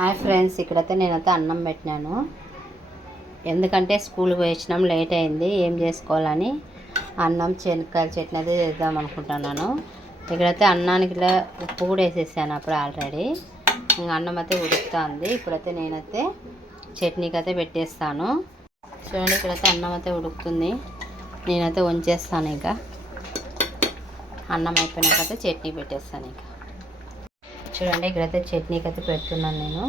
Hi friends ఇక్కడైతే నేనైతే అన్నం పెట్టినాను. ఎందుకంటే స్కూల్కి పోయి వచ్చినాం లేట్ అయింది ఏం చేసుకోవాలని. అన్నం శనక్కాయల చట్నీ అయితే చేద్దాం అనుకుంటున్నాను. ఇక్కడైతే అన్నానికి ఇలా ఉప్పు కూడా వేసేసాను అప్పుడు ఆల్రెడీ. ఇంకా అన్నం అయితే ఉడుకుతుంది. ఇప్పుడైతే నేనైతే చట్నీకి అయితే పెట్టేస్తాను. చూడండి ఇక్కడైతే అన్నం అయితే ఉడుకుతుంది. నేనైతే వంచేస్తాను ఇంకా. అన్నం అయిపోయినాకైతే చట్నీ పెట్టేస్తాను ఇంకా. చూడండి ఇక్కడైతే చట్నీకి అయితే పెడుతున్నాను నేను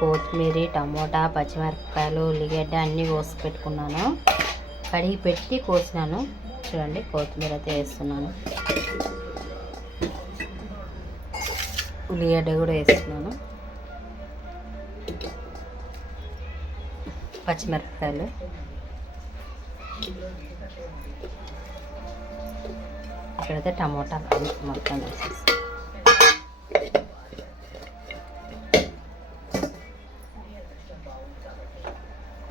కొత్తిమీర టమోటా పచ్చిమిరపకాయలు ఉల్లిగడ్డ అన్నీ కోసి పెట్టుకున్నాను. కడిగి పెట్టి కోసినాను. చూడండి కొత్తిమీర అయితే వేస్తున్నాను. ఉల్లిగడ్డ కూడా వేస్తున్నాను. పచ్చిమిరపకాయలు. ఇక్కడైతే టమోటా మొత్తం వేసేస్తాను.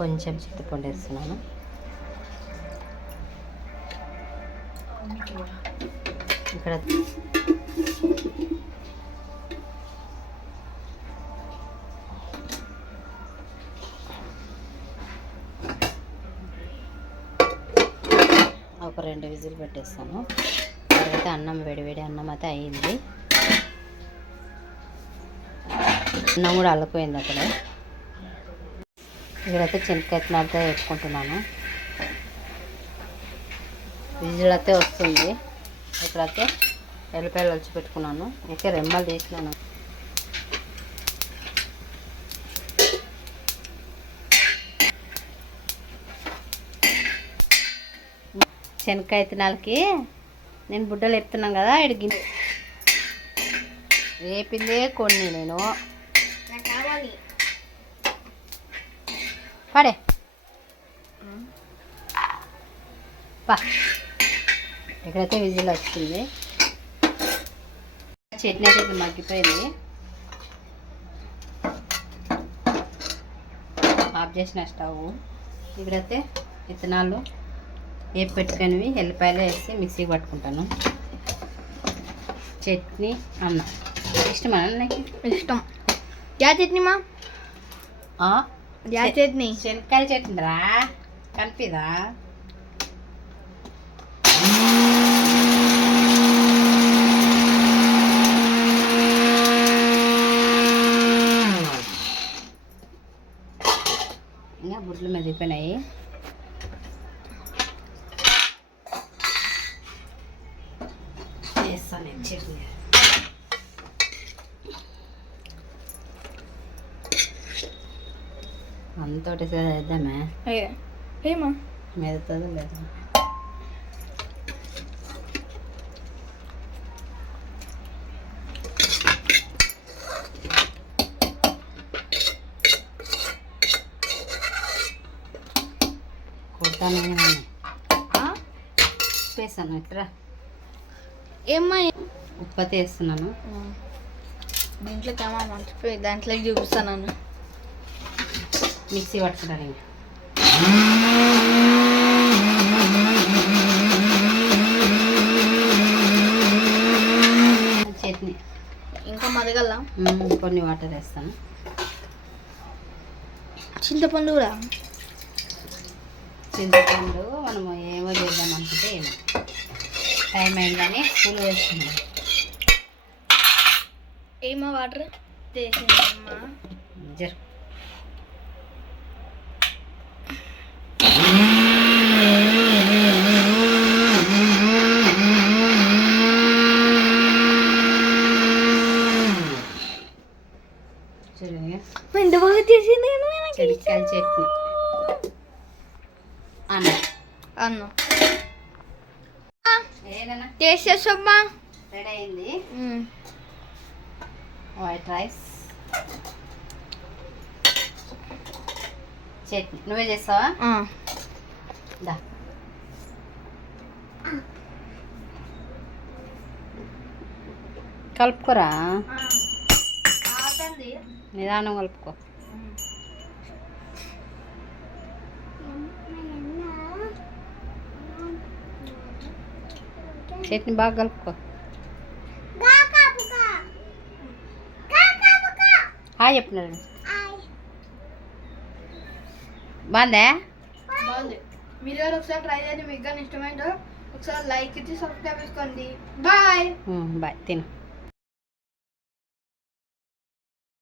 కొంచెం చింతపండు వేస్తున్నాను ఇక్కడ ఒక రెండు విజిల్ పెట్టేస్తాను. తర్వాత అన్నం వేడివేడి అన్నం అయితే అయ్యింది అన్నం కూడా అల్లపోయింది అక్కడ. ఇక్కడైతే చెనక్కాయతో వేసుకుంటున్నాను. విజిల్ అయితే వస్తుంది. ఇక్కడైతే ఎల్లిపాయలు వచ్చి పెట్టుకున్నాను. ఓకే రెమ్మలు తీసినాను. శనక్కాయ తినాలకి నేను బుడ్డలు ఎత్తున్నాను కదా ఇడిగి రేపిందే కొన్ని నేను. పడే పా ఇక్కడైతే విజిల్ వచ్చింది చట్నీ అయితే మగ్గిపోయింది ఆఫ్ చేసిన స్టవ్ ఇక్కడైతే విత్తనాలు వేపు పెట్టుకునివి ఎల్లిపాయలు వేసి మిక్సీకి పట్టుకుంటాను చట్నీ అన్నం ఇష్టమా నాకు ఇష్టం యా చట్నీ మా యా చట్నీ. శనక్కాయ చట్నీ రా. కనిపిదా ఇంకా బుడ్లు మెదిగిపోయినాయి చేస్తాను నేను చట్నీ అంతటి చేద్దామే ఏమా? మెదుతుంది లేదు? కుడతాను వేసాను ఇట్లా ఏమ్మా? ఉప్పతి వేస్తున్నాను దీంట్లోకి ఏమో మర్చిపోయి దాంట్లోకి చూపిస్తాను మిక్సీ పట్టుకుంటాను ఇంకా. చట్నీ. ఇంకా మదగల కొన్ని వాటర్ వేస్తాను. చింతపండు కూడా చింతపండు మనము ఏమో చేద్దాం అనుకుంటే ఏమో. టైం అయిందని స్కూల్ వేస్తున్నాం. ఏమా వాటర్ చేసిందమ్మా జర చూడండి ఎంత బాగా చేసింది చెనక్కాయ చట్నీ అన్న అన్నం టేస్ట్ చేస్తామ్మా రెడీ అయింది వైట్ రైస్ చట్నీ నువ్వే చేస్తావా దా కలుపుకోరా నిదానం కలుపుకో చట్నీ బాగా కలుపుకో. హాయ్ చెప్పినారు బాగుందా? బాగుంది. మీరు ఎవరు ఒకసారి ట్రై చేయండి మీకు కానీ ఇష్టమైందో ఒకసారి లైక్ ఇచ్చి సబ్స్క్రైబ్ చేసుకోండి. బాయ్. బాయ్ తిను.